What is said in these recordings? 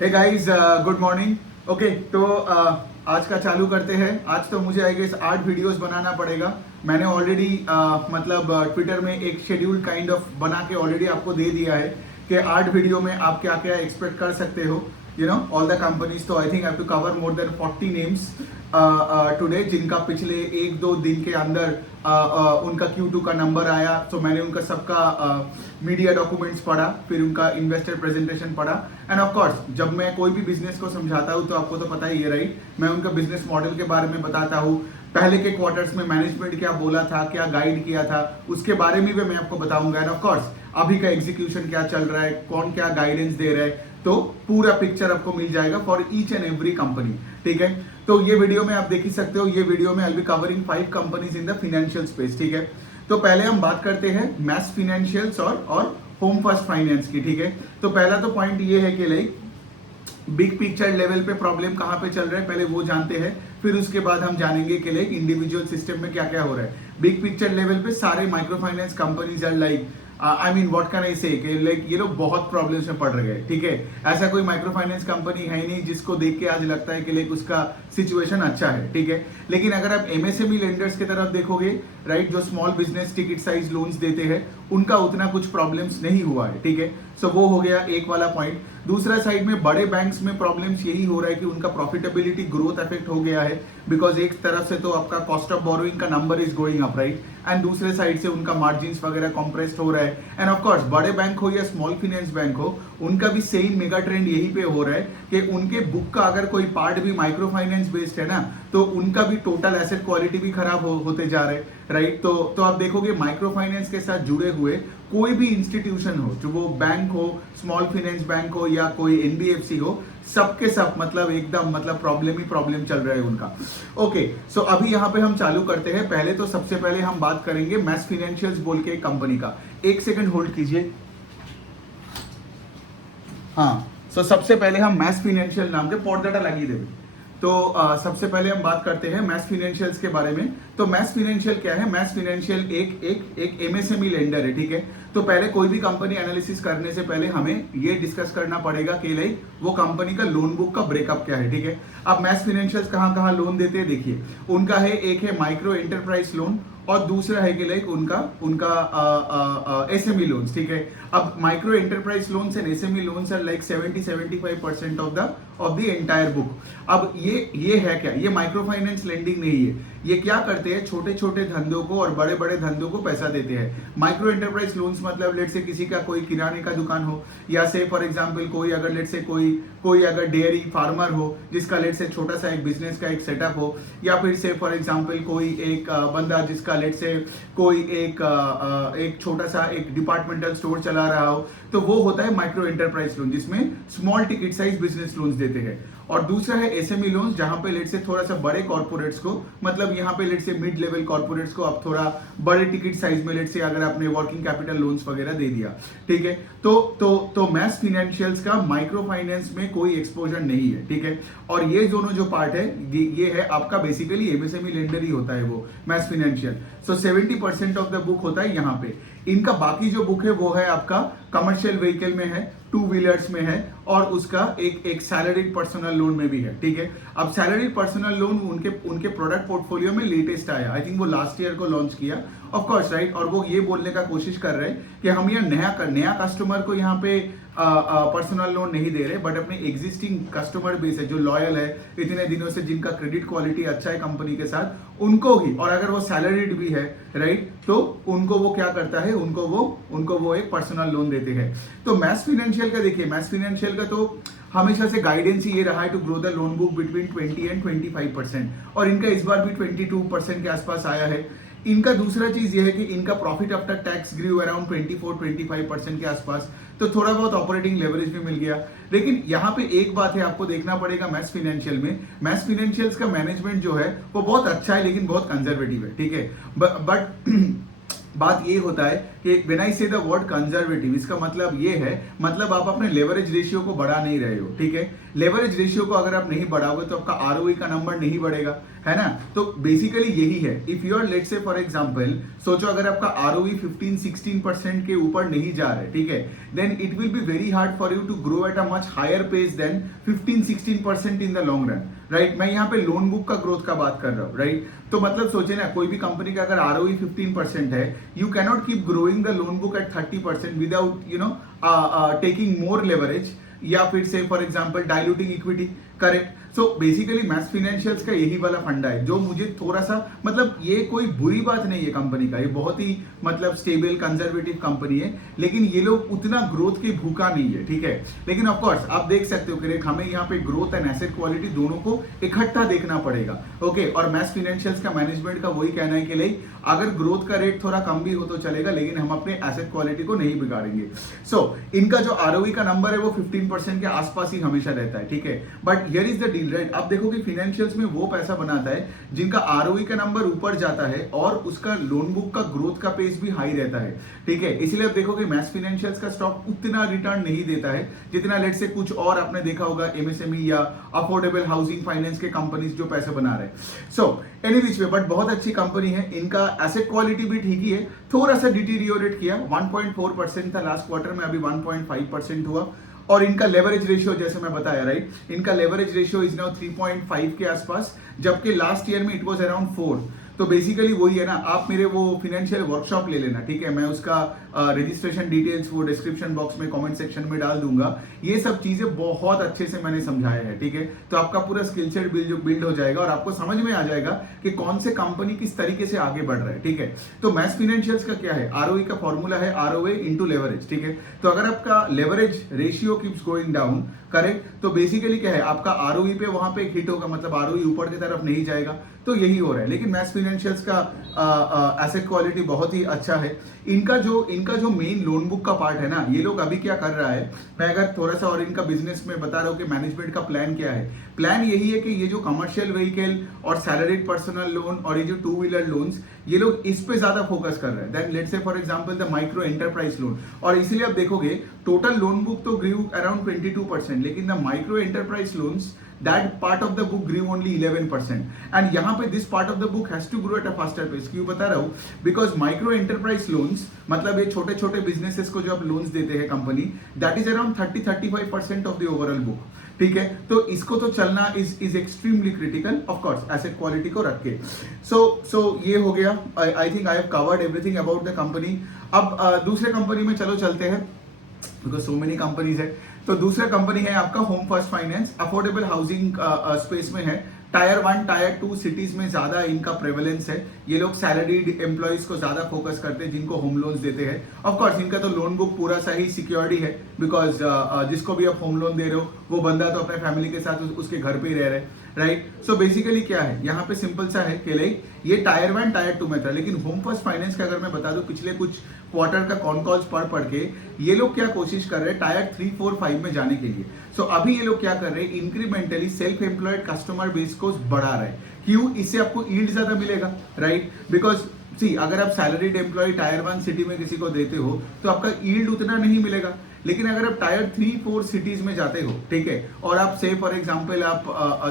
हे guys, good morning. Okay, तो आज का चालू करते हैं। आज तो मुझे आई गेस 8 वीडियोस बनाना पड़ेगा। मैंने ऑलरेडी मतलब ट्विटर में एक शेड्यूल काइंड ऑफ बना के ऑलरेडी आपको दे दिया है कि 8 वीडियो में आप क्या क्या एक्सपेक्ट कर सकते हो, you know, all the companies. तो I think I have to cover more than 40 names today, जिनका पिछले 1-2 दिन के अंदर उनका Q2 का नंबर आया। तो मैंने उनका सबका मीडिया डॉक्यूमेंट्स पढ़ा, फिर उनका इन्वेस्टर प्रेजेंटेशन पढ़ा। एंड ऑफ कोर्स जब मैं कोई भी बिजनेस को समझाता हूँ तो आपको तो पता ही है, राइट, मैं उनका बिजनेस मॉडल के बारे में बताता हूँ। पहले के क्वार्टर्स में मैनेजमेंट क्या बोला था, क्या गाइड किया था, उसके बारे में भी मैं आपको बताऊंगा। एंड ऑफ कोर्स अभी का एग्जीक्यूशन क्या चल रहा है, कौन क्या गाइडेंस दे रहा है, तो पूरा पिक्चर आपको मिल जाएगा for each and every company. ठीक है, तो ये वीडियो में आप देख ही सकते हो। ये वीडियो में I will be covering 5 companies in the financial space. ठीक है, तो पहले हम बात करते हैं मैस फाइनेंशियल्स और होम फर्स्ट फाइनेंस की। ठीक है, तो पहला तो पॉइंट ये है कि लाइक बिग पिक्चर लेवल पे प्रॉब्लम कहाँ पे चल रहा है, पहले वो जानते हैं, फिर उसके बाद हम जानेंगे कि लाइक इंडिविजुअल सिस्टम में क्या क्या हो रहा है। बिग पिक्चर लेवल पे सारे micro finance companies are like I mean what can I say, like ये लोग बहुत प्रॉब्लम्स में पड़ रहे हैं। ठीक है, ऐसा कोई माइक्रो फाइनेंस कंपनी है नहीं जिसको देख के आज लगता है कि लाइक उसका सिचुएशन अच्छा है। ठीक है, लेकिन अगर आप एमएसएमई लेंडर्स की तरफ देखोगे, राइट, जो small business ticket size loans देते हैं, उनका उतना कुछ प्रॉब्लम्स नहीं हुआ है। ठीक है, सो वो हो गया एक वाला पॉइंट। दूसरा साइड में बड़े बैंक्स में प्रॉब्लम्स यही हो रहा है कि उनका प्रॉफिटेबिलिटी ग्रोथ इफेक्ट हो गया है, बिकॉज एक तरफ से तो आपका कॉस्ट ऑफ बोरोइंग का number is going up, right, and दूसरे साइड से उनका मार्जिन्स वगैरह कॉम्प्रेस्ड हो रहा है। एंड ऑफ कोर्स बड़े बैंक हो या स्मॉल फाइनेंस बैंक हो, उनका भी सेम मेगा ट्रेंड यही पे हो रहा है कि उनके बुक का अगर कोई पार्ट भी माइक्रो फाइनेंस बेस्ड है ना, तो उनका भी टोटल एसेट क्वालिटी भी खराब होते जा रहे हैं, राइट। तो आप देखोगे माइक्रो फाइनेंस के साथ जुड़े हुए कोई भी इंस्टीट्यूशन हो, जो वो बैंक हो, स्मॉल फाइनेंस बैंक हो या कोई एनबीएफसी हो, सबके सब मतलब एकदम मतलब प्रॉब्लम ही प्रॉब्लम चल रहा है उनका। ओके, सो अभी यहाँ पे हम चालू करते हैं। पहले तो सबसे पहले हम बात करेंगे मैस फाइनेंशियल्स बोल के एक कंपनी का। एक सेकंड होल्ड कीजिए। हाँ, सो सबसे पहले हम मैस फाइनेंशियल नाम के पोर्ट डाटा लगी देवे। तो सबसे पहले हम बात करते हैं मैस फाइनेंशियल्स के बारे में। तो मैस फाइनेंशियल क्या है? मैस फाइनेंशियल एक एमएसएमई लेंडर है। ठीक है, तो पहले कोई भी कंपनी एनालिसिस करने से पहले हमें ये डिस्कस करना पड़ेगा कि लाइक वो कंपनी का लोन बुक का ब्रेकअप क्या है। ठीक है, अब मैस फाइनेंशियल्स कहाँ कहाँ लोन देते हैं देखिए। उनका है, एक है माइक्रो एंटरप्राइज लोन और दूसरा है कि लाइक उनका एसएमई लोन्स। ठीक है, अब micro enterprise loans and SME loans are like 70-75% of the entire book. अब ये है क्या? ये माइक्रो फाइनेंस लेंडिंग नहीं है। ये क्या करते हैं? छोटे छोटे धंधों को और बड़े बड़े धंधों को पैसा देते हैं। माइक्रो एंटरप्राइज लोन्स मतलब लेट से किसी का कोई किराने का दुकान हो, या से फॉर एग्जांपल कोई अगर लेट से कोई अगर डेयरी फार्मर हो जिसका लेट से छोटा सा एक बिजनेस का एक सेटअप हो, या फिर से फॉर एग्जांपल कोई एक बंदा जिसका लेट से कोई एक छोटा सा एक डिपार्टमेंटल स्टोर चला रहा हो, तो वो होता है माइक्रो एंटरप्राइज लोन, जिसमें small ticket size business loans देते हैं। और दूसरा है एसएमई लोन्स, जहां पे लेट से थोड़ा सा बड़े कॉर्पोरेट्स को, मतलब यहाँ पे लेट से मिड लेवल कॉर्पोरेट्स को आप थोड़ा बड़े टिकट साइज में लेट से अगर आपने वर्किंग कैपिटल लोन्स वगैरह दे दिया। ठीक है, तो मैस फाइनेंशियल्स का माइक्रो फाइनेंस में कोई एक्सपोजर नहीं है। ठीक है, और ये दोनों जो पार्ट है ये है आपका बेसिकली एमएसएमई लेंडर ही होता है वो Max financial. So 70% of the book होता है यहाँ पे। इनका बाकी जो बुक है वो है आपका कमर्शियल व्हीकल में है, 2 व्हीलर्स में है, और उसका एक सैलरीड पर्सनल लोन में भी है। ठीक है, अब सैलरीड पर्सनल लोन उनके प्रोडक्ट पोर्टफोलियो में लेटेस्ट आया, आई थिंक वो लास्ट ईयर को लॉन्च किया, ऑफ कोर्स, राइट। और वो ये बोलने का कोशिश कर रहे हैं कि हम ये नया कस्टमर को यहाँ पे पर्सनल लोन नहीं दे रहे, बट अपने एग्जिस्टिंग कस्टमर बेस है जो लॉयल है इतने दिनों से, जिनका क्रेडिट क्वालिटी अच्छा है कंपनी के साथ, उनको ही, और अगर वो सैलरीड भी है, राइट, तो उनको वो क्या करता है, उनको वो एक पर्सनल लोन देते हैं। तो मैस फाइनेंशियल का देखिए, मैस फाइनेंशियल का तो हमेशा से गाइडेंस ही ये रहा है to grow the loan book between 20 and 25%, और इनका इस बार भी 22% के आसपास आया है। इनका दूसरा चीज ये है कि इनका प्रॉफिट आफ्टर टैक्स ग्रू अराउंड 24-25% के आसपास, तो थोड़ा बहुत ऑपरेटिंग लेवरेज भी मिल गया। लेकिन यहाँ पे एक बात है, आपको देखना पड़ेगा मैस फाइनेंशियल में, मैस फाइनेंशियल्स का मैनेजमेंट जो है वो बहुत अच्छा है लेकिन बहुत कंजर्वेटिव है। ठीक है, बट बात ये होता है कि व्हेन आई से द वर्ड कंजर्वेटिव, इसका मतलब ये है, मतलब आप अपने लेवरेज रेशियो को बढ़ा नहीं रहे हो, ठीक है। लेवरेज रेशियो को अगर आप नहीं बढ़ाओगे तो आपका आरओई का नंबर नहीं बढ़ेगा, है ना। तो बेसिकली यही है। If you are let's say for example, सोचो अगर आपका आरओई 15-16% के ऊपर नहीं जा रहा है, ठीक है, then it will be very hard for you to grow at a much higher pace than 15-16% in the long run, right. मैं यहाँ पे लोन बुक का ग्रोथ का बात कर रहा हूँ, राइट। तो मतलब सोचे ना, कोई भी कंपनी का अगर आरओई 15% है, you cannot keep growing the loan book at 30% without taking more leverage, या फिर से for example diluting equity, correct. So basically Max financials का यही वाला फंडा है, जो मुझे थोड़ा सा, मतलब ये कोई बुरी बात नहीं है कंपनी का, ये बहुत ही मतलब स्टेबल कंजर्वेटिव कंपनी है, लेकिन ये लोग उतना ग्रोथ की भूखा नहीं है, ठीक है। लेकिन ऑफ कोर्स आप देख सकते हो कि हमें यहाँ पे ग्रोथ एंड एसेट क्वालिटी दोनों को इकट्ठा देखना पड़ेगा, ओके। और मैक्स फाइनेंशियल्स का मैनेजमेंट का वही कहना है कि नहीं, अगर ग्रोथ का रेट थोड़ा कम भी हो तो चलेगा, लेकिन हम अपने एसेट क्वालिटी को नहीं बिगाड़ेंगे। सो इनका जो आरओई का नंबर है वो 15% के आसपास ही हमेशा रहता है, ठीक है। But here is the deal, right. आप देखो कि फाइनेंशियल्स में वो पैसा बनाता है जिनका आरओई का नंबर ऊपर जाता है और उसका लोन बुक का ग्रोथ का पेस भी हाई रहता है, ठीक है। इसलिए आप देखो कि मैक्स फाइनेंशियल्स का स्टॉक उतना रिटर्न नहीं देता है जितना लेट से कुछ और आपने देखा होगा एमएसएमई या अफोर्डेबल हाउसिंग फाइनेंस के कंपनीज जो पैसे बना रहे हैं। सो एनीवेज में, बट बहुत अच्छी कंपनी है, इनका एसेट क्वालिटी भी ठीक ही है, थोड़ा सा डिटीरियोरेट किया, 1.4% था लास्ट क्वार्टर में, अभी 1.5% हुआ। और इनका लेवरेज रेशियो जैसे मैं बताया, राइट, इनका लेवरेज रेशियो इज नाउ 3.5 के आसपास, जबकि लास्ट ईयर में इट वाज अराउंड 4। तो बेसिकली वही है ना, आप मेरे वो फाइनेंशियल वर्कशॉप ले लेना, ठीक है। मैं उसका रजिस्ट्रेशन डिटेल्स वो डिस्क्रिप्शन बॉक्स में कमेंट सेक्शन में डाल दूंगा। ये सब चीजें बहुत अच्छे से मैंने समझाया है, ठीक है। तो आपका पूरा स्किल सेट बिल्ड हो जाएगा और आपको समझ में आ जाएगा कि कौन से कंपनी किस तरीके से आगे बढ़ रहा है, ठीक है। तो मैक्स फाइनेंशियल्स का क्या है, आरओई का फॉर्मूला है आरओए इंटू लेवरेज, ठीक है। तो अगर आपका leverage ratio keeps going down, correct, तो बेसिकली क्या है, आपका आरओई पे वहां पे हिट होगा, मतलब आरओई ऊपर की तरफ नहीं जाएगा, तो यही हो रहा है। लेकिन मैक्स फाइनेंशियल्स का एसेट क्वालिटी बहुत ही अच्छा है। इनका जो मेन लोन बुक का पार्ट है ना, ये लोग अभी क्या कर रहा है, मैं अगर थोड़ा सा और इनका बिजनेस में बता रहा हूँ कि मैनेजमेंट का प्लान क्या है। प्लान यही है कि ये जो कमर्शियल व्हीकल और सैलरीड पर्सनल लोन और ये जो 2 व्हीलर लोन्स, ये लोग इस पे ज्यादा फोकस कर रहे हैं then let's say for example the micro enterprise loan. और इसीलिए आप देखोगे टोटल लोन बुक तो ग्रू अराउंड 22%, लेकिन the micro enterprise loans, that part of the book grew only 11%, and यहाँ पे this part of the book has to grow at a faster pace। क्यों बता रहा हूँ, because micro enterprise loans, मतलब ये छोटे छोटे बिजनेसेस को जो आप लोन्स देते हैं company, that is around 30-35% of the overall book, ठीक है। तो इसको तो चलना is extremely critical, of course asset quality को रख के। सो ये हो गया, आई think I have covered everything about the company. अब दूसरे कंपनी में चलो चलते हैं, बिकॉज सो मेनी कंपनीज है। तो दूसरा कंपनी है आपका home first finance, affordable housing space में है, टायर 1 टायर 2 सिटीज में ज्यादा इनका प्रेवलेंस है। ये लोग सैलरीड एम्प्लॉइज को ज्यादा फोकस करते हैं जिनको होम लोन्स देते हैं। ऑफ कोर्स इनका तो लोन बुक पूरा सा ही सिक्योरिटी है, बिकॉज जिसको भी आप होम लोन दे रहे हो वो बंदा तो अपने फैमिली के साथ उसके घर पे ही रह रहे हैं, राइट। सो बेसिकली क्या है, यहाँ पे सिंपल सा है कि लाइक ये टायर 1 टायर 2 में था, लेकिन होम फर्स्ट फाइनेंस का अगर मैं बता दूं पिछले कुछ क्वार्टर का कॉन कॉल्स पढ़ के ये लोग क्या कोशिश कर रहे हैं टायर 3, 4, 5 में जाने के लिए। सो अभी ये लोग क्या कर रहे हैं, incrementally self employed customer base को बढ़ा रहे हैं। क्यों, इससे आपको यील्ड ज्यादा मिलेगा, राइट। बिकॉज सी अगर आप सैलरीड एम्प्लॉय टायर 1 सिटी में किसी को देते हो तो आपका यील्ड उतना नहीं मिलेगा, लेकिन अगर आप टायर 3, 4 सिटीज में जाते हो, ठीक है, और आप से फॉर एग्जांपल आप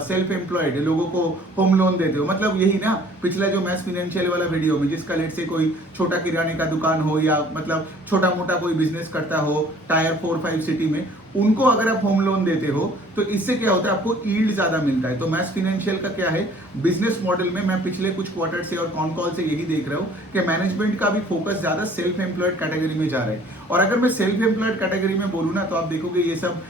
सेल्फ एम्प्लॉयड लोगों को होम लोन देते हो, मतलब यही ना पिछला जो मैक्स फाइनेंशियल वाला वीडियो में जिसका लेट से कोई छोटा किराने का दुकान हो या मतलब छोटा मोटा कोई बिजनेस करता हो टायर 4, 5 सिटी में, उनको अगर आप होम लोन देते हो तो इससे क्या होता है, आपको यील्ड ज्यादा मिलता है। तो मैक्स फाइनेंशियल का क्या है बिजनेस मॉडल में, मैं पिछले कुछ क्वार्टर से और कॉन कॉल से यही देख रहा हूँ कि मैनेजमेंट का भी फोकस ज्यादा सेल्फ एम्प्लॉयड कैटेगरी में जा रहा है। और अगर मैं सेल्फ एम्प्लॉयड कैटेगरी में बोलूँ ना, तो आप देखोगे ये सब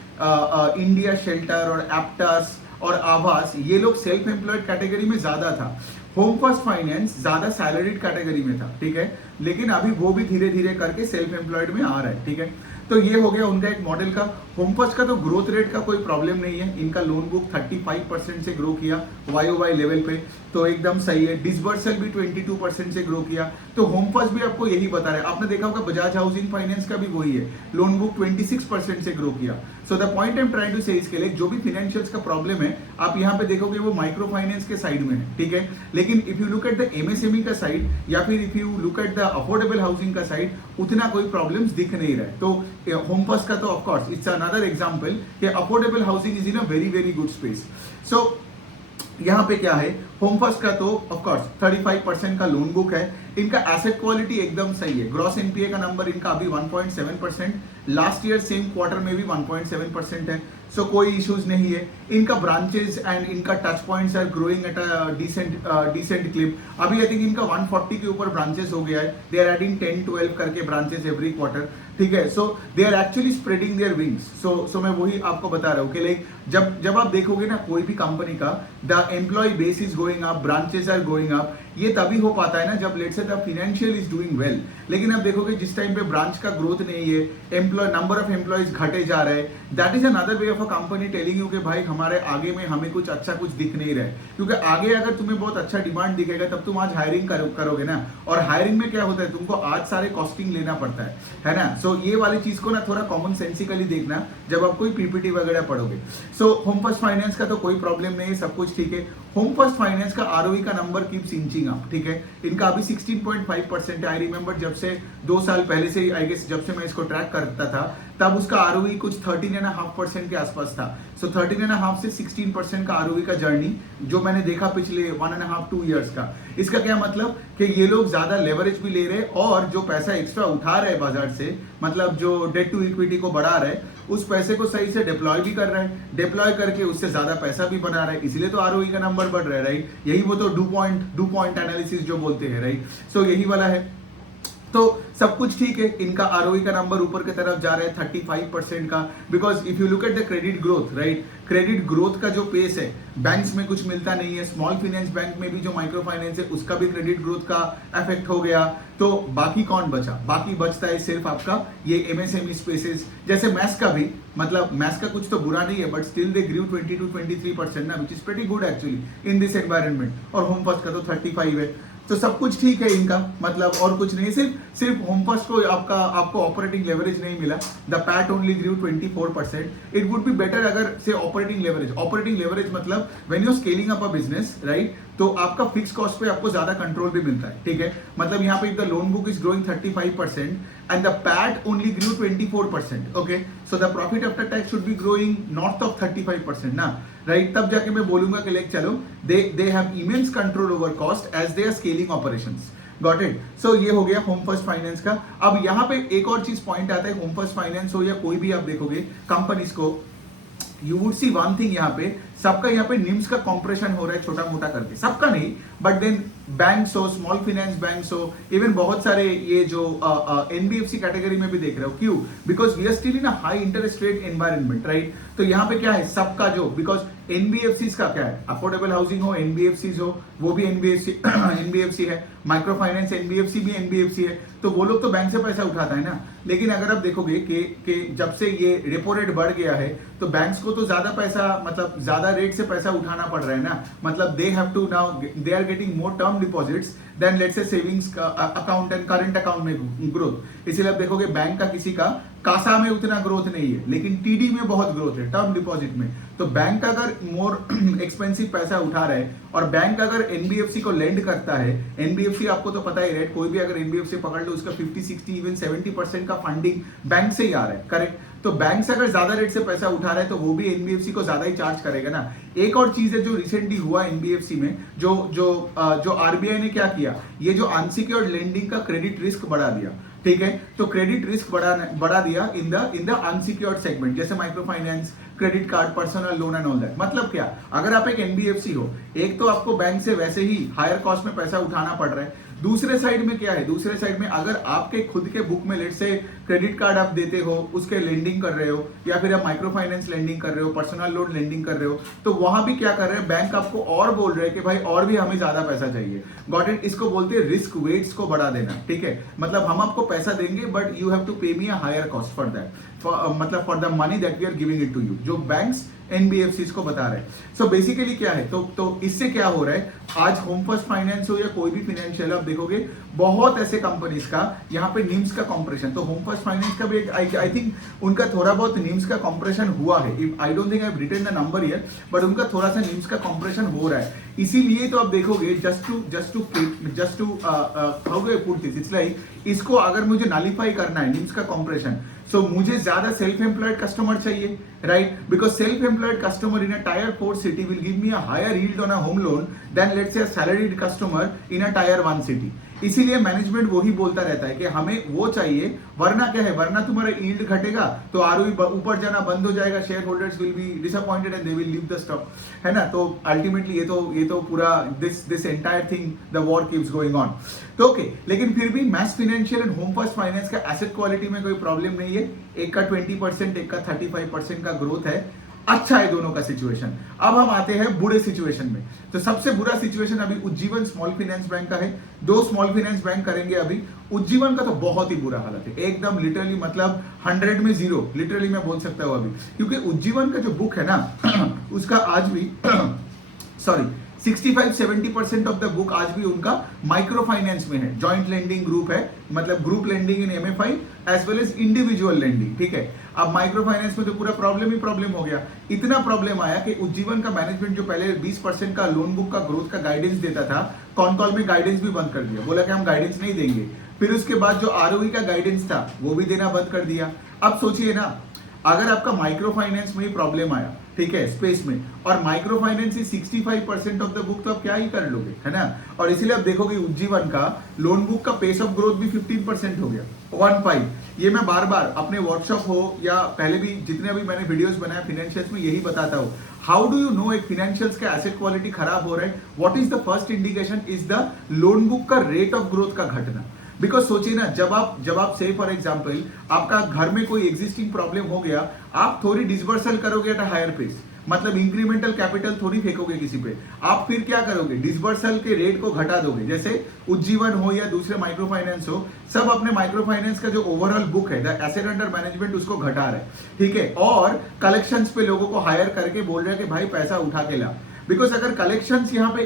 इंडिया शेल्टर और एप्टास और आवास, ये लोग सेल्फ एम्प्लॉयड कैटेगरी में ज्यादा था। होम फर्स्ट फाइनेंस ज्यादा सैलरीड कैटेगरी में था, ठीक है, लेकिन अभी वो भी धीरे धीरे करके सेल्फ एम्प्लॉयड में आ रहा है, ठीक है। तो ये हो गया उनका एक मॉडल का। होम फर्स्ट का तो ग्रोथ रेट का कोई प्रॉब्लम नहीं है, इनका लोन बुक 35% से ग्रो किया YOY लेवल पे, तो एकदम सही है। डिसबर्सल भी 22% से ग्रो किया, तो होम फर्स्ट भी आपको यही बता रहा है। आपने देखा होगा बजाज हाउसिंग फाइनेंस का भी वही है, लोन बुक 26% से ग्रो किया। So the point I am trying to say इसके लिए जो भी फाइनेंशियल्स का प्रॉब्लम है आप यहाँ पे देखोगे वो माइक्रो फाइनेंस के साइड में है, ठीक है। लेकिन if you look at the MSME का साइड या फिर if you look at the affordable housing का साइड, उतना कोई प्रॉब्लम्स दिख नहीं रहा है। तो होम फर्स्ट का तो of course it's another example कि affordable housing is in a very very good space. So यहाँ पे क्या है, होम फर्स्ट का तो ऑफ कोर्स 35% का लोन बुक है, इनका एसेट क्वालिटी एकदम सही है। ग्रॉस NPA का नंबर इनका अभी 1.7%, लास्ट ईयर सेम क्वार्टर में भी 1.7% है, सो कोई इश्यूज नहीं है। इनका ब्रांचेस एंड इनका touch points are growing at a decent clip. अभी आई थिंक इनका 140 के ऊपर ब्रांचेस हो गया है, दे आर एडिंग 10-12 करके ब्रांचेस एवरी क्वार्टर, ठीक है। So they are actually spreading their wings. So मैं वही आपको बता रहा हूँ कि लाइक जब आप देखोगे ना कोई भी कंपनी का the employee base is going up, branches are going up, ये तभी हो पाता है ना जब let's say the financial is doing well. लेकिन आप देखोगे जिस टाइम पे ब्रांच का ग्रोथ नहीं है, एम्प्लॉय नंबर ऑफ एम्प्लॉयज घटे जा रहे हैं, that is another way of a company telling you कि भाई हमारे आगे में हमें कुछ अच्छा कुछ दिख नहीं रहा है। क्योंकि आगे अगर तुम्हें बहुत अच्छा डिमांड दिखेगा तब तुम आज हायरिंग करोगे ना, और हायरिंग में क्या होता है तुमको आज सारे कॉस्टिंग लेना पड़ता है ना। सो ये वाली चीज को ना थोड़ा कॉमन सेंसिकली देखना जब आप कोई PPT वगैरह पढ़ोगे। सो होम फर्स्ट फाइनेंस का तो कोई प्रॉब्लम नहीं है, सब कुछ ठीक है। होम फर्स्ट फाइनेंस का ROE का नंबर कीप्स इंचिंग अप, ठीक है। इनका अभी 16.5% है। आई रिमेंबर जब से 2 साल पहले से आई गेस जब से मैं इसको ट्रैक करता था तब उसका ROE कुछ 13.5% के आसपास था। सो 13.5 से 16% का ROE का जर्नी जो मैंने देखा पिछले 1.5-2 ईयर्स का। इसका क्या मतलब कि ये लोग ज्यादा लेवरेज भी ले रहे हैं और जो पैसा एक्स्ट्रा उठा रहे बाजार से, मतलब जो डेट टू इक्विटी को बढ़ा रहे, उस पैसे को सही से डिप्लॉय भी कर रहे हैं, डिप्लॉय करके उससे ज्यादा पैसा भी बना रहे हैं, इसीलिए तो ROE का नंबर बढ़ रहा है, राइट। यही वो तो डू पॉइंट एनालिसिस जो बोलते हैं, राइट। सो यही वाला है, तो सब कुछ ठीक है। इनका ROE का नंबर ऊपर की तरफ जा रहा है 35% का, because if you look at the credit growth, right, credit growth का जो पेस है बैंक्स में कुछ मिलता नहीं है। स्मॉल फाइनेंस बैंक में भी जो माइक्रो फाइनेंस है उसका भी क्रेडिट ग्रोथ का इफेक्ट हो गया, तो बाकी कौन बचा? बाकी बचता है सिर्फ आपका ये MSME स्पेसेस, जैसे मैथ्स का भी, मतलब मैथ्स का कुछ तो बुरा नहीं है बट स्टिल दे ग्रू 22-23% ना, which is pretty good actually in this environment. और होम फर्स्ट का तो 35 है, तो सब कुछ ठीक है इनका, मतलब और कुछ नहीं। सिर्फ होम फर्स्ट को आपको ऑपरेटिंग लेवरेज नहीं मिला, the PAT only grew 24%। It would be better अगर से ऑपरेटिंग लेवरेज मतलब when you scaling up a business, right, तो आपका फिक्स कॉस्ट पे आपको ज्यादा कंट्रोल भी मिलता है, ठीक है। मतलब यहाँ पे the loan book is growing 35% and the PAT only grew 24%, okay. So the profit after tax should be growing north of 35% ना, राइट। तब जाके मैं बोलूंगा कि लाइक चलो they have immense control over cost as they are scaling operations, got it. So ये हो गया होम फर्स्ट फाइनेंस का। अब यहाँ पे एक और चीज पॉइंट आता है, होम फर्स्ट फाइनेंस हो या कोई भी आप देखोगे कंपनीज को, you would see one thing, यहाँ पे सबका यहाँ पे निम्स का कॉम्प्रेशन हो रहा है छोटा मोटा करके, सबका नहीं बट देन बैंक्स हो, स्मॉल फाइनेंस बैंक्स हो, इवन बहुत सारे ये जो NBFC कैटेगरी में भी देख रहे हो। क्यों? Because we are still in a high interest rate environment, right. तो यहाँ पे क्या है सबका जो, बिकॉज NBFCs का क्या है, अफोर्डेबल हाउसिंग हो, NBFCs हो, वो भी NBFC है, माइक्रो फाइनेंस NBFC भी NBFC है, तो वो लोग तो बैंक से पैसा उठाता है ना। लेकिन अगर आप देखोगे कि जब से ये रेपो रेट बढ़ गया है तो बैंक्स को तो ज्यादा पैसा, मतलब ज्यादा रेट से पैसा उठाना पड़ रहा है ना, मतलब they have to now they are getting more term deposits than let's say savings account and current account में ग्रोथ। इसीलिए आप देखोगे बैंक का किसी का कासा में उतना ग्रोथ नहीं है लेकिन TD में बहुत ग्रोथ है, टर्म डिपॉजिट में। तो बैंक अगर मोर एक्सपेंसिव पैसा उठा रहा है और बैंक अगर NBFC को लेंड करता है, NBFC आपको तो पता ही है, कोई भी अगर NBFC पकड़ लो उसका 50-60 इवन 70% का फंडिंग बैंक से ही आ रहा है, करेक्ट। तो बैंक से अगर ज्यादा रेट से पैसा उठा रहा है तो वो भी NBFC को ज्यादा ही चार्ज करेगा ना। एक और चीज है जो रिसेंटली हुआ NBFC में, जो RBI ने क्या किया, ये जो अनसिक्योर्ड लेंडिंग का क्रेडिट रिस्क बढ़ा दिया, ठीक है। तो क्रेडिट रिस्क बढ़ा दिया इन द अनसिक्योर्ड सेगमेंट, जैसे micro finance, credit card, personal loan and all that. मतलब क्या, अगर आप एक NBFC हो, एक तो आपको बैंक से वैसे ही हायर कॉस्ट में पैसा उठाना पड़ रहा है, दूसरे साइड में क्या है, दूसरे साइड में अगर आपके खुद के बुक में लेट से क्रेडिट कार्ड आप देते हो, उसके लेंडिंग कर रहे हो, या फिर आप माइक्रो फाइनेंस लेंडिंग कर रहे हो, पर्सनल लोन लेंडिंग कर रहे हो, तो वहां भी क्या कर रहे हैं, बैंक आपको और बोल रहे हैं कि भाई और भी हमें ज्यादा पैसा चाहिए। Got it? इसको बोलते हैं रिस्क वेट्स को बढ़ा देना, ठीक है। मतलब हम आपको पैसा देंगे but you have to pay me a higher cost for that, मतलब for the money that we are giving it to you, जो बैंक्स एनबीएफसी को बता रहे हैं। सो बेसिकली क्या है, तो इससे क्या हो रहा है, आज होम फर्स्ट फाइनेंस हो या कोई भी फाइनेंशियल आप देखोगे बहुत ऐसे कंपनीज का यहाँ पे निम्स का कॉम्प्रेशन, तो होम फर्स्ट फाइनेंस का भी आई थिंक उनका थोड़ा बहुत निम्स का कॉम्प्रेशन हुआ है। I don't think I have written the number here, but उनका थोड़ा सा निम्स का कॉम्प्रेशन हो रहा है। इसीलिए तो आप देखोगे just to how do I put this, it's like इसको अगर मुझे नलिफाई करना है निम्स का कॉम्प्रेशन, सो मुझे ज्यादा सेल्फ एम्प्लॉयड कस्टमर चाहिए, right? Because self employed customer in a tier 4 city will give me a higher yield on a home loan than let's say a salaried customer in a tier 1 city. इसीलिए management वही बोलता रहता है कि हमें वो चाहिए, वरना क्या है, वरना तुम्हारा यील्ड घटेगा तो आरओई ऊपर जाना बंद हो जाएगा, share holders will be disappointed and they will leave the stock, है ना। तो अल्टीमेटली ये तो पूरा this entire thing the war keeps going on. तो ओके, लेकिन फिर भी max financial and home first finance का एसेट क्वालिटी में कोई प्रॉब्लम नहीं है। एक का 20%, एक का 35% का ग्रोथ है, अच्छा है दोनों का सिचुएशन। अब हम आते हैं बुरे सिचुएशन में। तो सबसे बुरा सिचुएशन अभी उज्जीवन स्मॉल फाइनेंस बैंक का है। 2 स्मॉल फाइनेंस बैंक करेंगे अभी। उज्जीवन का तो बहुत ही बुरा हालत है, एकदम लिटरली, मतलब 100 में 0 लिटरली मैं बोल सकता हूं अभी, क्योंकि उज्जीवन का जो बुक है ना उसका आज भी सॉरी 65-70% ऑफ द बुक आज भी उनका माइक्रो फाइनेंस में है, जॉइंट लेंडिंग ग्रुप है, मतलब group lending in MFI as well as individual lending, ठीक है। अब माइक्रो फाइनेंस में तो पूरा प्रॉब्लम हो गया। इतना प्रॉब्लम आया कि उज्जीवन का मैनेजमेंट जो पहले 20% का लोन बुक का ग्रोथ का गाइडेंस देता था, कॉल में गाइडेंस भी बंद कर दिया, बोला कि हम गाइडेंस नहीं देंगे। फिर उसके बाद जो आरओई का गाइडेंस था वो भी देना बंद कर दिया। अब सोचिए ना, अगर आपका माइक्रो फाइनेंस में ही प्रॉब्लम आया, ठीक है, स्पेस में, और micro finance is 65% of the book, तो आप क्या ही कर लोगे, है ना। और इसीलिए आप देखोगे उज्जीवन का लोन बुक का पेस ऑफ ग्रोथ भी 15% हो गया, 15। ये मैं बार बार अपने वर्कशॉप हो या पहले भी जितने भी मैंने वीडियोस बनाए फाइनेंशियल्स में यही बताता हूँ। हाउ डू यू नो एक फाइनेंशियल्स का एसेट क्वालिटी खराब हो रहा है? What is the first indication? Is the loan book का रेट ऑफ ग्रोथ का घटना। बिकॉज सोचिए ना, जब आप से फॉर एग्जाम्पल आपका घर में कोई एग्जिस्टिंग प्रॉब्लम हो गया, आप थोड़ी डिसबर्सल करोगे एट अ हायर पेस, मतलब इंक्रीमेंटल कैपिटल थोड़ी फेंकोगे किसी पे, आप फिर क्या करोगे, डिसबर्सल के रेट को घटा दोगे। जैसे उज्जीवन हो या दूसरे माइक्रो फाइनेंस हो, सब अपने माइक्रो फाइनेंस का जो ओवरऑल बुक है, द एसेट अंडर मैनेजमेंट, उसको घटा रहे, ठीक है, और कलेक्शंस पे लोगों को हायर करके बोल रहे हैं कि भाई पैसा उठा के ला। बिकॉज अगर कलेक्शंस यहाँ पे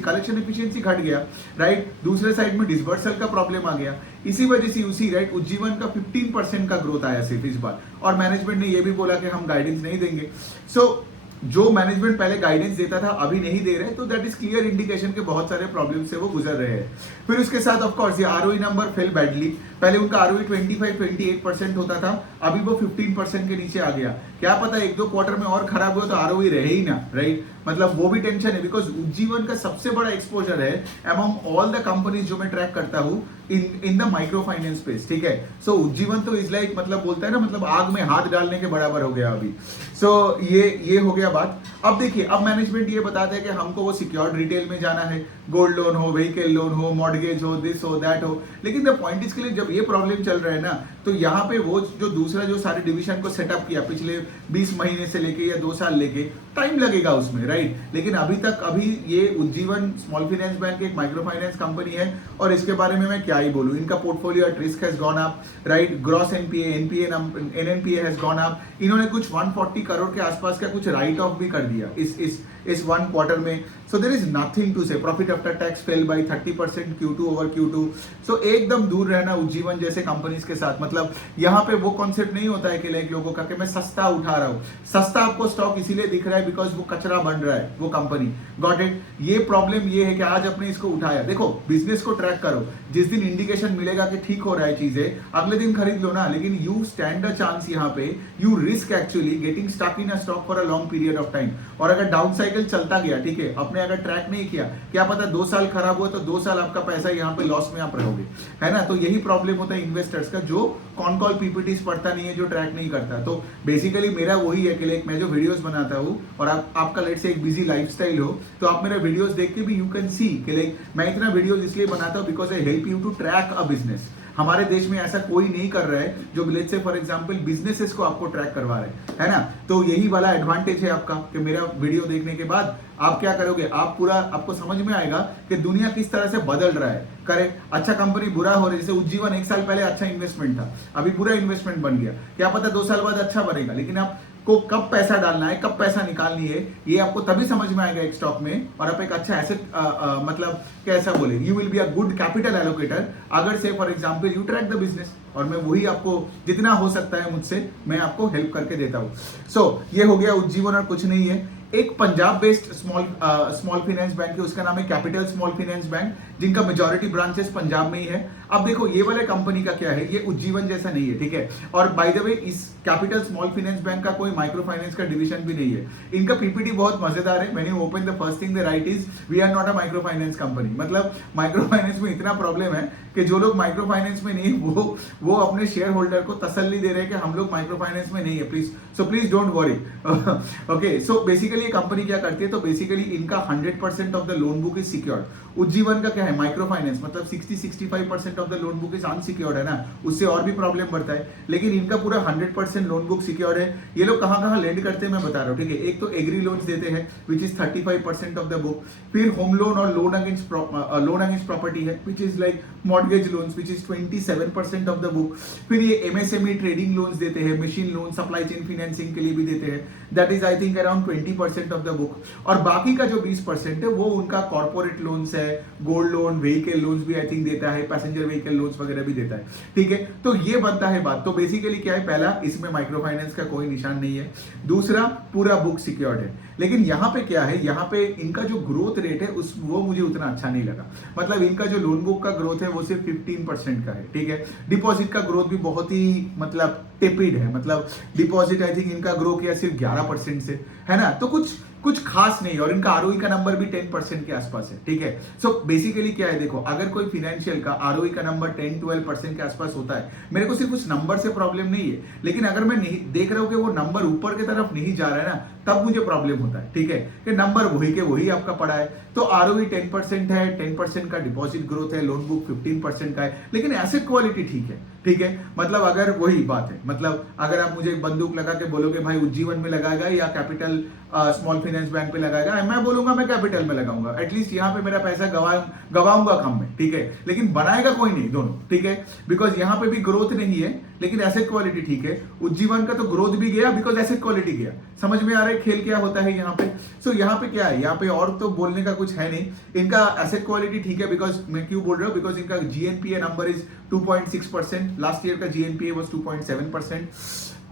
कलेक्शन एफिशिएंसी घट गया, राइट, दूसरे साइड में डिसबर्सल का प्रॉब्लम आ गया, इसी वजह से उसी राइट उज्जीवन का 15% का ग्रोथ आया सिर्फ इस बार, और मैनेजमेंट ने ये भी बोला कि हम गाइडेंस नहीं देंगे। सो जो मैनेजमेंट पहले गाइडेंस देता था अभी नहीं दे रहे, तो दैट इज क्लियर इंडिकेशन के बहुत सारे प्रॉब्लम से वो गुजर रहे हैं। फिर उसके साथ ऑफ कोर्स ये आरओई नंबर फेल बैडली। पहले उनका आरओई 25-28% होता था, अभी वो 15% के नीचे आ गया। क्या पता 1-2 क्वार्टर में और खराब हुआ तो आरओई रहे ही ना, राइट, मतलब वो भी टेंशन है। बिकॉज उज्जीवन का सबसे बड़ा एक्सपोजर है अमंग ऑल द कंपनीज जो मैं ट्रैक करता हूँ in the micro finance space, ठीक है। सो उज्जीवन तो इज लाइक, मतलब बोलता है ना, मतलब आग में हाथ डालने के बराबर हो गया अभी। सो ये हो गया बात। अब देखिए, अब मैनेजमेंट ये बताता है कि हमको वो सिक्योर्ड रिटेल में जाना है, गोल्ड लोन हो, व्हीकल लोन हो, मॉर्गेज हो, दिस हो, दैट हो। लेकिन द पॉइंट इसके लिए जब ये प्रॉब्लम चल रहा है ना, तो यहाँ पे वो जो दूसरा जो सारे डिवीजन को सेटअप किया पिछले 20 महीने से लेके या 2 साल लेके, टाइम लगेगा उसमें, राइट। लेकिन अभी ये उज्जीवन स्मॉल फाइनेंस बैंक एक माइक्रो फाइनेंस कंपनी है, और इसके बारे में मैं क्या ही बोलूं। इनका portfolio at risk has gone up, right, gross NPA, NNPA has gone up. इन्होंने कुछ 140 करोड़ के आसपास का कुछ राइट ऑफ भी कर दिया इस 1 क्वार्टर में। So there is nothing to say. Profit after tax fell by 30% Q2 over Q2। So एकदम दूर रहना उज्जीवन जैसे कंपनीज के साथ। मतलब यहाँ पे वो कॉन्सेप्ट नहीं होता है कि लाइक लोगों का कि मैं सस्ता उठा रहा हूँ। सस्ता आपको स्टॉक इसीलिए दिख रहा है बिकॉज वो कचरा बन रहा है वो कंपनी। Got it. ये प्रॉब्लम ये है कि आज आपने इसको उठाया। देखो, बिजनेस को ट्रैक करो, जिस दिन इंडिकेशन मिलेगा कि ठीक हो रहा है चीजें, अगले दिन खरीद लो ना। लेकिन यू स्टैंड अ चांस यहाँ पे, you risk actually getting stuck in a stock for a long period of time. और अगर डाउन साइकिल चलता गया, ठीक है, आपने अगर ट्रैक नहीं किया, क्या पता 2 साल खराब हुआ तो 2 साल आपका पैसा यहाँ पे लॉस में आप रहोगे, है ना। तो यही प्रॉब्लम होता है इन्वेस्टर्स का, जो कॉन कॉल पीपीटीज पढ़ता नहीं है, जो ट्रैक नहीं करता। तो बेसिकली मेरा वही है कि लाइक मैं जो वीडियोस बनाता हूँ, और आपका लेट से एक बिजी लाइफस्टाइल हो, तो आप मेरा वीडियोस देख के भी यू कैन सी कि लाइक मैं इतना वीडियोस इसलिए बनाता हूँ because I help you to track a business. हमारे देश में ऐसा कोई नहीं कर रहा है जो let's say for example businesses को आपको ट्रैक करवा रहे है ना। तो यही वाला एडवांटेज है आपका कि मेरा वीडियो देखने के बाद आप क्या करोगे, आप पूरा आपको समझ में आएगा कि दुनिया किस तरह से बदल रहा है। करेक्ट, अच्छा कंपनी बुरा हो रहा है, जैसे उज्जीवन 1 साल पहले अच्छा इन्वेस्टमेंट था, अभी बुरा इन्वेस्टमेंट बन गया, क्या पता 2 साल बाद अच्छा बनेगा। लेकिन आपको कब पैसा डालना है, कब पैसा निकालनी है, ये आपको तभी समझ में आएगा एक स्टॉक में, और आप एक अच्छा एसेट मतलब कैसा बोले, you will be a good capital allocator अगर से for example you track the business. और मैं वही आपको जितना हो सकता है मुझसे मैं आपको हेल्प करके देता हूँ। सो ये हो गया उज्जीवन और कुछ नहीं है। एक Punjab based small finance bank है, उसका नाम है कैपिटल स्मॉल फाइनेंस बैंक, जिनका मेजॉरिटी ब्रांचेस पंजाब में ही है। अब देखो ये वाले कंपनी का क्या है, ये उज्जीवन जैसा नहीं है, ठीक है। और बाय द वे इस कैपिटल स्मॉल फाइनेंस बैंक का कोई माइक्रो फाइनेंस का डिवीजन भी नहीं है। इनका पीपीटी बहुत मजेदार है। मैंने open the first thing they write is we are not a micro finance company. मतलब माइक्रो फाइनेंस में इतना प्रॉब्लम है कि जो लोग माइक्रो फाइनेंस में नहीं वो अपने शेयर होल्डर को तसल्ली दे रहे हैं कि हम लोग माइक्रो फाइनेंस में नहीं है, please don't worry. Okay, so basically ये कंपनी क्या करती है, तो बेसिकली इनका 100% of the loan book is secured. Ujjivan का क्या है, माइक्रो फाइनेंस, मतलब 60-65% of the loan book is unsecured है ना, उससे और भी प्रॉब्लम बढ़ता है। लेकिन इनका पूरा 100% लोन बुक सिक्योर्ड है। ये लोग कहां कहां लेंड करते हैं मैं बता रहा हूं, ठीक है। एक तो एग्री लोन्स देते हैं which is 35% of the book, फिर होम लोन और लोन अगेंस्ट प्रॉपर्टी है which is like mortgage loans which is 27% of the book. फिर ये एमएसएमई ट्रेडिंग लोन्स देते हैं, machine loan, supply chain financing के लिए भी देते हैं, that is I think around 20% of the book. और बाकी का जो 20% है वो उनका कॉर्पोरेट लोन्स है, गोल्ड लोन, व्हीकल लोन्स भी आई थिंक देता है, पैसेंजर व्हीकल लोन्स वगैरह भी देता है, ठीक है। तो ये बनता है बात। तो बेसिकली क्या है, पहला इसमें माइक्रो फाइनेंस का कोई निशान नहीं है, दूसरा पूरा बुक सिक्योर्ड है। लेकिन यहाँ पे क्या है, यहाँ पे इनका जो ग्रोथ रेट है वो मुझे उतना अच्छा नहीं लगा। मतलब इनका जो लोन बुक का ग्रोथ है वो सिर्फ 15% का है, ठीक है। डिपॉजिट का ग्रोथ भी बहुत ही मतलब टेपिड है, मतलब डिपॉजिट आई थिंक इनका ग्रो किया सिर्फ 11% से, है ना। तो कुछ खास नहीं। और इनका आरओई का नंबर भी 10% के आसपास है, ठीक है। सो बेसिकली क्या है, देखो अगर कोई फाइनेंशियल का आरओई का नंबर 10-12% के आसपास होता है, मेरे को सिर्फ उस नंबर से प्रॉब्लम नहीं है। लेकिन अगर मैं नहीं देख रहा हूं कि वो नंबर ऊपर की तरफ नहीं जा रहा है ना, तब मुझे प्रॉब्लम होता है, ठीक है, कि नंबर वही के वही आपका पड़ा है। तो आरओई 10% है, 10% का डिपॉजिट ग्रोथ है, लोन बुक 15% का है, लेकिन एसेट क्वालिटी ठीक है, ठीक है। मतलब अगर वही बात है, मतलब अगर आप मुझे बंदूक लगा के बोलोगे भाई उज्जीवन में लगाएगा या कैपिटल स्मॉल फाइनेंस बैंक पे लगाएगा, मैं बोलूंगा मैं कैपिटल में लगाऊंगा। एटलीस्ट यहाँ पे मेरा पैसा गवाऊंगा कम में, ठीक है। लेकिन बनाएगा कोई नहीं दोनों, ठीक है, बिकॉज यहाँ पे भी ग्रोथ नहीं है लेकिन एसेट क्वालिटी ठीक है। उज्जीवन का तो ग्रोथ भी गया बिकॉज एसेट क्वालिटी गया। समझ में आ रहा है खेल क्या होता है यहाँ पे। सो यहाँ पे क्या है, यहाँ पे और तो बोलने का कुछ है नहीं। इनका एसेट क्वालिटी ठीक है, बिकॉज मैं क्यों बोल रहा हूँ, बिकॉज इनका GNPA number is 2.6%, last year का जीएनपीए वाज 2.7%,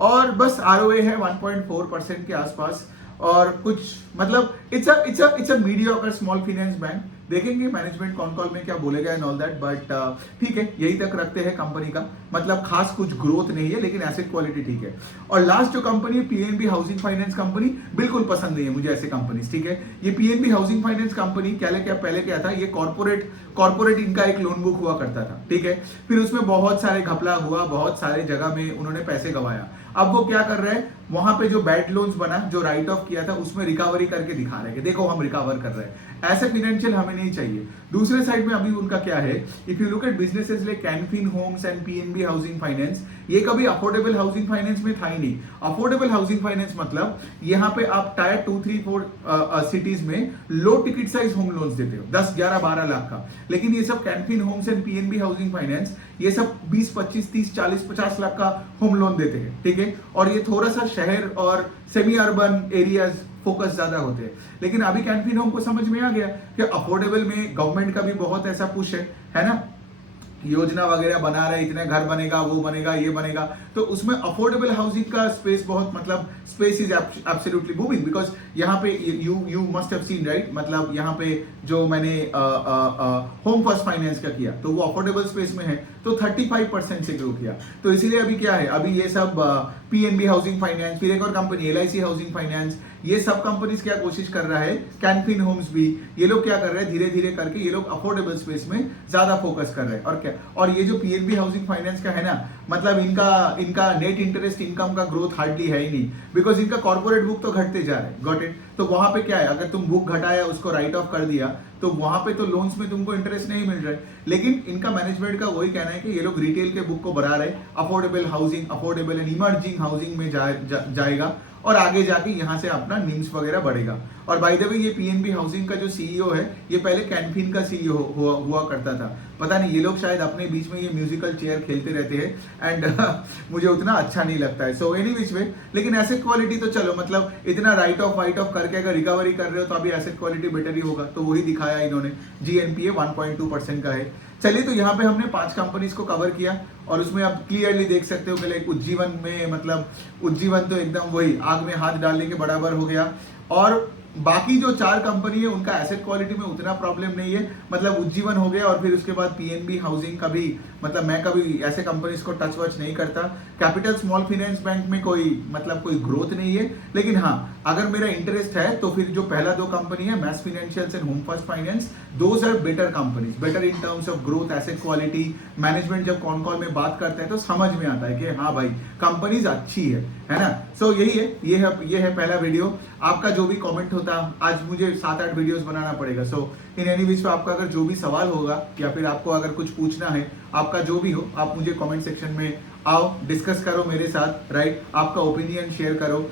और बस आरओए है 1.4% के आसपास। और कुछ मतलब it's a mediocre small finance bank. देखेंगे मैनेजमेंट कॉन कॉल में क्या बोलेगा एंड ऑल दैट, बट ठीक है, यही तक रखते हैं कंपनी का। मतलब खास कुछ ग्रोथ नहीं है लेकिन एसेट क्वालिटी ठीक है। और लास्ट जो कंपनी है पीएनबी हाउसिंग फाइनेंस कंपनी, बिल्कुल पसंद नहीं है मुझे ऐसे कंपनीज, ठीक है। ये पीएनबी हाउसिंग फाइनेंस कंपनी पहले क्या था, ये कॉर्पोरेट इनका एक लोन बुक हुआ करता था, ठीक है। फिर उसमें बहुत सारे घपला हुआ, बहुत सारे जगह में उन्होंने पैसे गंवाया। अब वो क्या कर रहे हैं, वहां पे जो बैड लोन्स बना, जो राइट ऑफ किया था, उसमें रिकवरी करके दिखा रहे हैं कि देखो हम रिकवर कर रहे हैं। ऐसे फाइनेंशियल हमें नहीं चाहिए। दूसरे साइड में अभी उनका क्या है, if you look at businesses like Canfin homes and PNB housing finance, ये कभी अफोर्डेबल हाउसिंग फाइनेंस में था ही नहीं। अफोर्डेबल हाउसिंग फाइनेंस मतलब यहाँ पे आप टायर 2, 3, 4 सिटीज में लो टिकट साइज होम लोन्स देते हो 10, 11, 12 लाख का। लेकिन ये सब Canfin homes and PNB housing finance ये सब 20, 25, 30, 40, 50 लाख का होम लोन देते हैं, ठीक है। और ये थोड़ा सा शहर और सेमी अर्बन एरियाज फोकस ज्यादा होते हैं। लेकिन अभी कैनफिन होम को समझ में आ गया कि अफोर्डेबल में गवर्नमेंट का भी बहुत ऐसा पुश है ना, योजना वगैरह बना रहे, इतने घर बनेगा, वो बनेगा, ये बनेगा। तो उसमें अफोर्डेबल हाउसिंग का स्पेस बहुत, मतलब space is absolutely booming, because यहाँ पे you must have seen right, मतलब यहाँ पे जो मैंने होम फर्स्ट फाइनेंस का किया तो वो अफोर्डेबल स्पेस में है, तो 35% से ग्रो किया। तो इसीलिए अभी क्या है, अभी ये सब पीएनबी हाउसिंग फाइनेंस, फिर एक और कंपनी एलआईसी हाउसिंग फाइनेंस, ये सब कंपनीज क्या कोशिश कर रहा है, कैनफिन होम्स भी, ये लोग क्या कर रहे हैं, धीरे धीरे करके ये लोग अफोर्डेबल स्पेस में ज्यादा फोकस कर रहे हैं। और क्या, और ये जो पीएनबी हाउसिंग फाइनेंस का है ना, मतलब इनका नेट इंटरेस्ट इनकम का ग्रोथ हार्डली है ही नहीं, बिकॉज इनका कॉर्पोरेट बुक तो घटते जा रहे हैं, गॉट इट। तो वहां पे क्या है, अगर तुम बुक घटाया, उसको राइट ऑफ कर दिया, तो वहां पे तो लोन्स में तुमको इंटरेस्ट नहीं मिल रहा है, लेकिन इनका मैनेजमेंट का वही कहना है कि ये लोग रिटेल के बुक को बढ़ा रहे, affordable housing, affordable and emerging housing में जाएगा और आगे जाके यहाँ से अपना निम्स वगैरह बढ़ेगा। और बाय द वे ये पीएनबी हाउसिंग का जो सीईओ है ये पहले कैनफिन का सीईओ हुआ करता था। पता नहीं ये लोग शायद अपने बीच में ये म्यूजिकल चेयर खेलते रहते हैं एंड मुझे उतना अच्छा नहीं लगता है। सो एनी विच वे, लेकिन एसेट क्वालिटी तो चलो मतलब इतना राइट ऑफ करके अगर रिकवरी कर रहे हो तो अभी एसेट क्वालिटी बेटर ही होगा, तो वही दिखाया इन्होंने। जीएनपीए 1.2% का है। चलिए, तो यहाँ पे हमने 5 कंपनीज को कवर किया और उसमें आप क्लियरली देख सकते हो कि लाइक उज्जीवन में मतलब उज्जीवन तो एकदम वही आग में हाथ डालने के बराबर हो गया। और बाकी जो 4 कंपनी है उनका एसेट क्वालिटी में उतना प्रॉब्लम नहीं है, मतलब उज्जीवन हो गया और फिर उसके बाद पीएनबी हाउसिंग का भी मतलब मैं कभी ऐसे कंपनीज को टच वच नहीं करता। कैपिटल स्मॉल फाइनेंस बैंक में कोई ग्रोथ नहीं है, लेकिन हाँ अगर मेरा इंटरेस्ट है तो फिर जो पहला 2 कंपनी है Max financials and home first finance, those are better companies, better in terms of growth, asset quality, management जब कॉल में बात करता है तो समझ में आता है कि हाँ भाई कंपनीज अच्छी है ना। सो यही है, ये है पहला वीडियो। आपका जो भी कमेंट होता, आज मुझे 7-8 वीडियोस बनाना पड़ेगा। सो इन एनी विच आपका अगर जो भी सवाल होगा या फिर आपको अगर कुछ पूछना है, आपका जो भी हो, आप मुझे कमेंट सेक्शन में आओ, डिस्कस करो मेरे साथ, राइट। आपका ओपिनियन शेयर करो।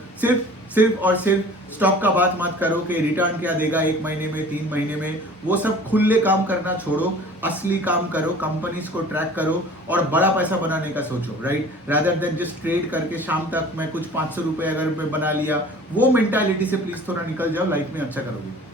सिर्फ और सिर्फ स्टॉक का बात मत करो कि रिटर्न क्या देगा 1 महीने में, 3 महीने में, वो सब खुले काम करना छोड़ो, असली काम करो, कंपनीज को ट्रैक करो और बड़ा पैसा बनाने का सोचो, right, rather than just trade करके शाम तक मैं कुछ 500 रुपए अगर मैं बना लिया, वो मेंटालिटी से प्लीज थोड़ा निकल जाओ, लाइफ में अच्छा करोगे।